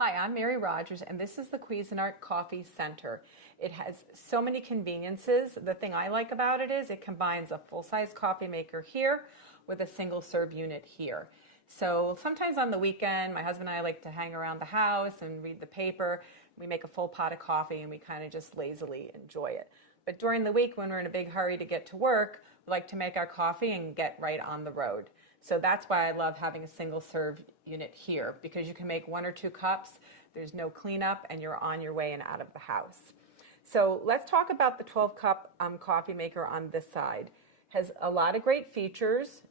Hi, I'm Mary Rogers, and this is the Cuisinart Coffee Center. It has so many conveniences. The thing I like about it is it combines a full-size coffee maker here with a single-serve unit here. So sometimes on the weekend, my husband and I like to hang around the house and read the paper. We make a full pot of coffee and we kind of just lazily enjoy it. But during the week, when we're in a big hurry to get to work, we like to make our coffee and get right on the road. So that's why I love having a single serve unit here, because you can make 1 or 2 cups, there's no cleanup, and you're on your way and out of the house. So let's talk about the 12-cup coffee maker on this side. Has a lot of great features.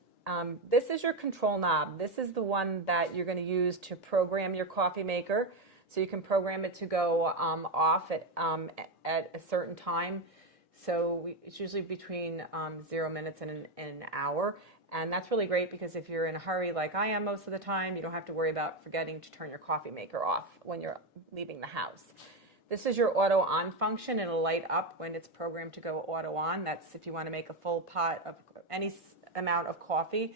This is your control knob. This is the one that you're going to use to program your coffee maker. So you can program it to go off at a certain time. So it's usually between 0 minutes and an hour. And that's really great because if you're in a hurry like I am most of the time, you don't have to worry about forgetting to turn your coffee maker off when you're leaving the house. This is your auto on function. It'll light up when it's programmed to go auto on. That's if you want to make a full pot of any amount of coffee.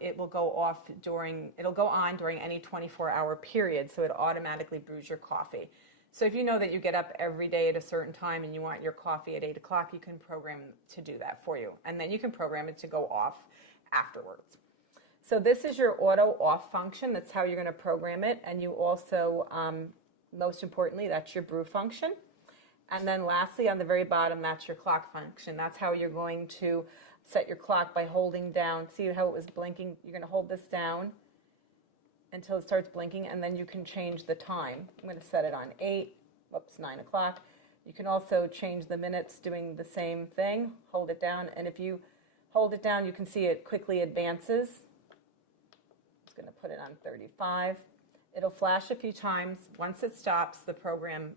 It will go on during any 24-hour period, so it automatically brews your coffee. So if you know that you get up every day at a certain time and you want your coffee at 8 o'clock, you can program to do that for you. And then you can program it to go off afterwards. So this is your auto off function. That's how you're going to program it. And you also, most importantly, that's your brew function. And then lastly, on the very bottom, that's your clock function. That's how you're going to set your clock by holding down. See how it was blinking? You're going to hold this down until it starts blinking, and then you can change the time. I'm going to set it on 9 o'clock. You can also change the minutes doing the same thing. Hold it down, and if you hold it down, you can see it quickly advances. I'm just going to put it on 35. It'll flash a few times. Once it stops, the program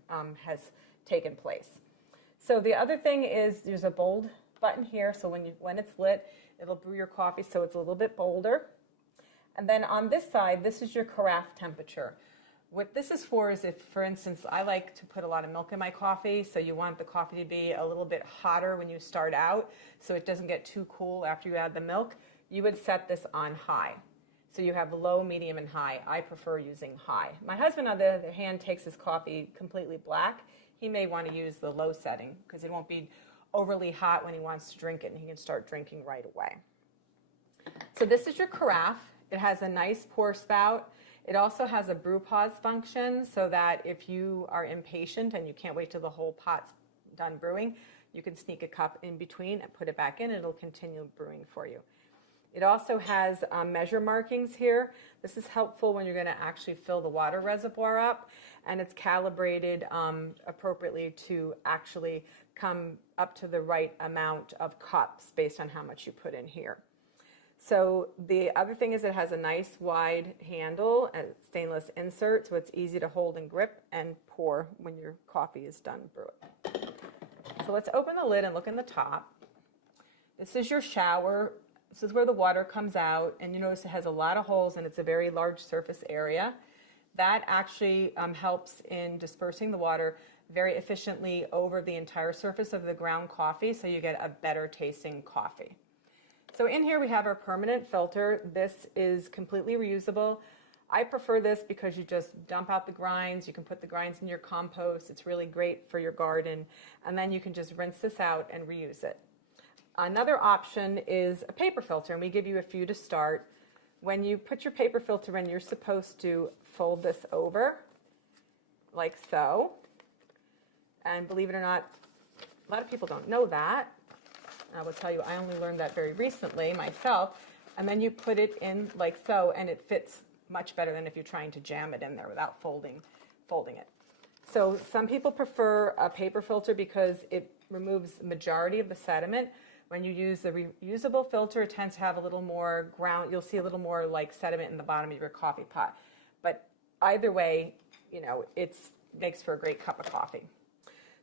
has taken place. So the other thing is there's a bold button here, so when it's lit, it'll brew your coffee so it's a little bit bolder. And then on this side, this is your carafe temperature. What this is for is if, for instance, I like to put a lot of milk in my coffee, so you want the coffee to be a little bit hotter when you start out so it doesn't get too cool after you add the milk, you would set this on high. So you have low, medium, and high. I prefer using high. My husband, on the other hand, takes his coffee completely black. He may want to use the low setting because it won't be overly hot when he wants to drink it, and he can start drinking right away. So this is your carafe. It has a nice pour spout. It also has a brew pause function so that if you are impatient and you can't wait till the whole pot's done brewing, you can sneak a cup in between and put it back in. It'll continue brewing for you. It also has measure markings here. This is helpful when you're going to actually fill the water reservoir up, and it's calibrated appropriately to actually come up to the right amount of cups based on how much you put in here. So the other thing is it has a nice wide handle and stainless insert, so it's easy to hold and grip and pour when your coffee is done brewing. So let's open the lid and look in the top. This is your shower. This is where the water comes out, and you notice it has a lot of holes and it's a very large surface area. That actually helps in dispersing the water very efficiently over the entire surface of the ground coffee, so you get a better tasting coffee. So in here we have our permanent filter. This is completely reusable. I prefer this because you just dump out the grinds. You can put the grinds in your compost. It's really great for your garden. And then you can just rinse this out and reuse it. Another option is a paper filter, and we give you a few to start. When you put your paper filter in, you're supposed to fold this over like so. And believe it or not, a lot of people don't know that. I will tell you, I only learned that very recently myself. And then you put it in like so, and it fits much better than if you're trying to jam it in there without folding it. So some people prefer a paper filter because it removes the majority of the sediment. When you use the reusable filter, it tends to have a little more ground. You'll see a little more like sediment in the bottom of your coffee pot. But either way, you know, it makes for a great cup of coffee.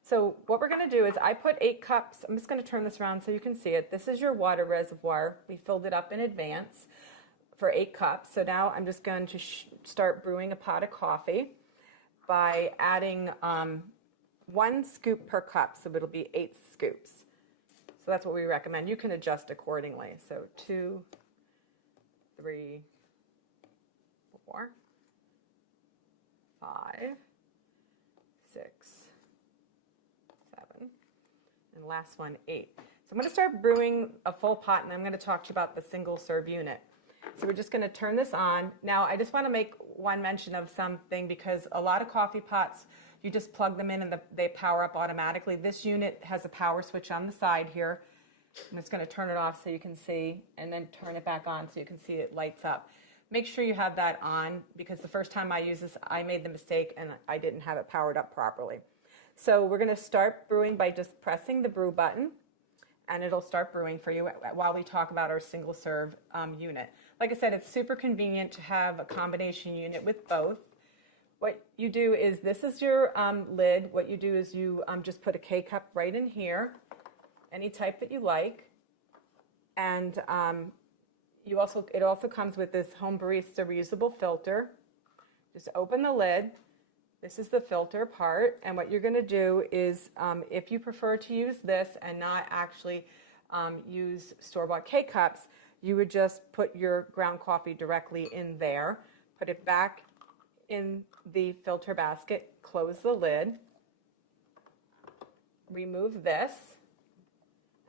So what we're going to do is I put 8 cups. I'm just going to turn this around so you can see it. This is your water reservoir. We filled it up in advance for 8 cups. So now I'm just going to start brewing a pot of coffee by adding 1 scoop per cup. So it'll be 8 scoops. So that's what we recommend. You can adjust accordingly. So 2, 3, 4, 5, 6, 7, and last one, 8. So I'm going to start brewing a full pot, and I'm going to talk to you about the single serve unit. So we're just going to turn this on. Now I just want to make one mention of something, because a lot of coffee pots, you just plug them in and they power up automatically. This unit has a power switch on the side here. I'm just going to turn it off so you can see, and then turn it back on so you can see it lights up. Make sure you have that on, because the first time I used this, I made the mistake and I didn't have it powered up properly. So we're going to start brewing by just pressing the brew button, and it'll start brewing for you while we talk about our single serve unit. Like I said, it's super convenient to have a combination unit with both. What you do is, this is your lid. What you do is you just put a K-cup right in here, any type that you like, and it also comes with this Home Barista reusable filter. Just open the lid. This is the filter part, and what you're going to do is, if you prefer to use this and not actually use store-bought K-cups, you would just put your ground coffee directly in there, put it back in the filter basket, close the lid, remove this,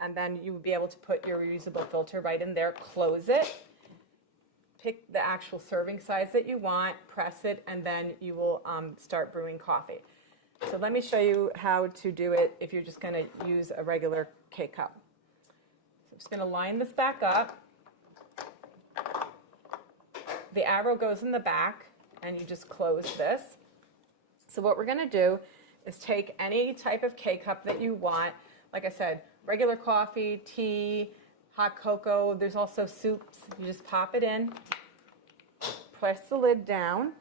and then you would be able to put your reusable filter right in there, close it, pick the actual serving size that you want, press it, and then you will start brewing coffee. So let me show you how to do it if you're just going to use a regular K-cup. So I'm just going to line this back up. The arrow goes in the back, and you just close this. So what we're going to do is take any type of K-cup that you want. Like I said, regular coffee, tea, hot cocoa. There's also soups. You just pop it in, press the lid down,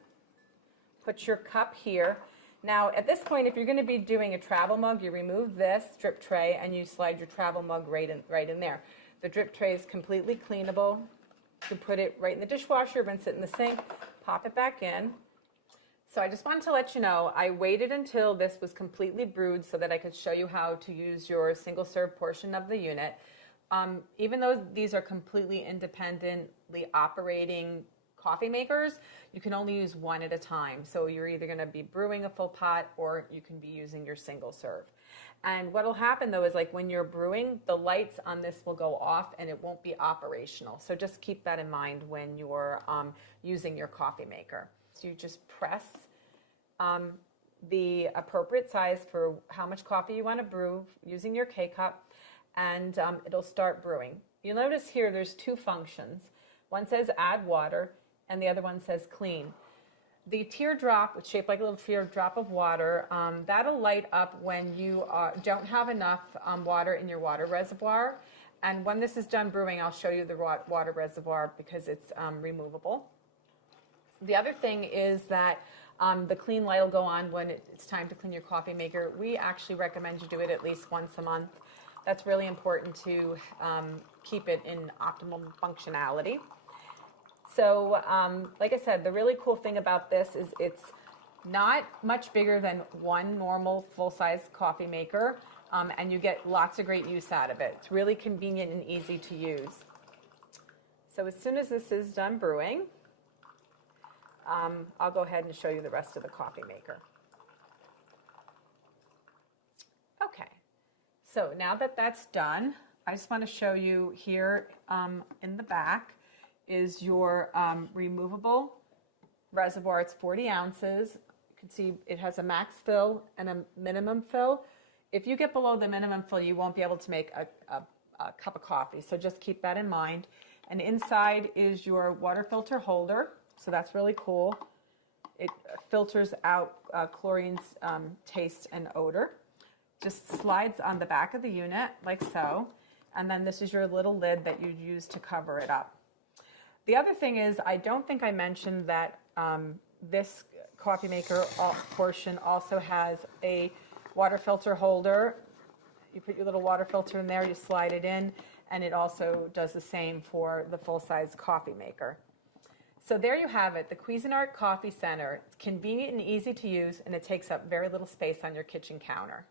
put your cup here. Now, at this point, if you're going to be doing a travel mug, you remove this drip tray and you slide your travel mug right in there. The drip tray is completely cleanable. You can put it right in the dishwasher, rinse it in the sink, pop it back in. So I just wanted to let you know, I waited until this was completely brewed so that I could show you how to use your single serve portion of the unit. Even though these are completely independently operating coffee makers, you can only use one at a time. So you're either going to be brewing a full pot, or you can be using your single serve. And what will happen though is, like, when you're brewing, the lights on this will go off and it won't be operational. So just keep that in mind when you're using your coffee maker. So you just press the appropriate size for how much coffee you want to brew using your K-cup, and it'll start brewing. You'll notice here there's two functions. One says add water and the other one says clean. The teardrop, it's shaped like a little teardrop of water, that'll light up when you don't have enough water in your water reservoir. And when this is done brewing, I'll show you the water reservoir because it's removable. The other thing is that the clean light will go on when it's time to clean your coffee maker. We actually recommend you do it at least once a month. That's really important to keep it in optimal functionality. So like I said, the really cool thing about this is it's not much bigger than one normal full-size coffee maker, and you get lots of great use out of it. It's really convenient and easy to use. So as soon as this is done brewing, I'll go ahead and show you the rest of the coffee maker. Okay, so now that that's done, I just want to show you here in the back is your removable reservoir. It's 40 ounces. You can see it has a max fill and a minimum fill. If you get below the minimum fill, you won't be able to make a cup of coffee, so just keep that in mind. And inside is your water filter holder, so that's really cool. It filters out chlorine's taste and odor. Just slides on the back of the unit like so, and then this is your little lid that you use to cover it up. The other thing is, I don't think I mentioned that this coffee maker portion also has a water filter holder. You put your little water filter in there, you slide it in, and it also does the same for the full-size coffee maker. So there you have it, the Cuisinart Coffee Center. It's convenient and easy to use, and it takes up very little space on your kitchen counter.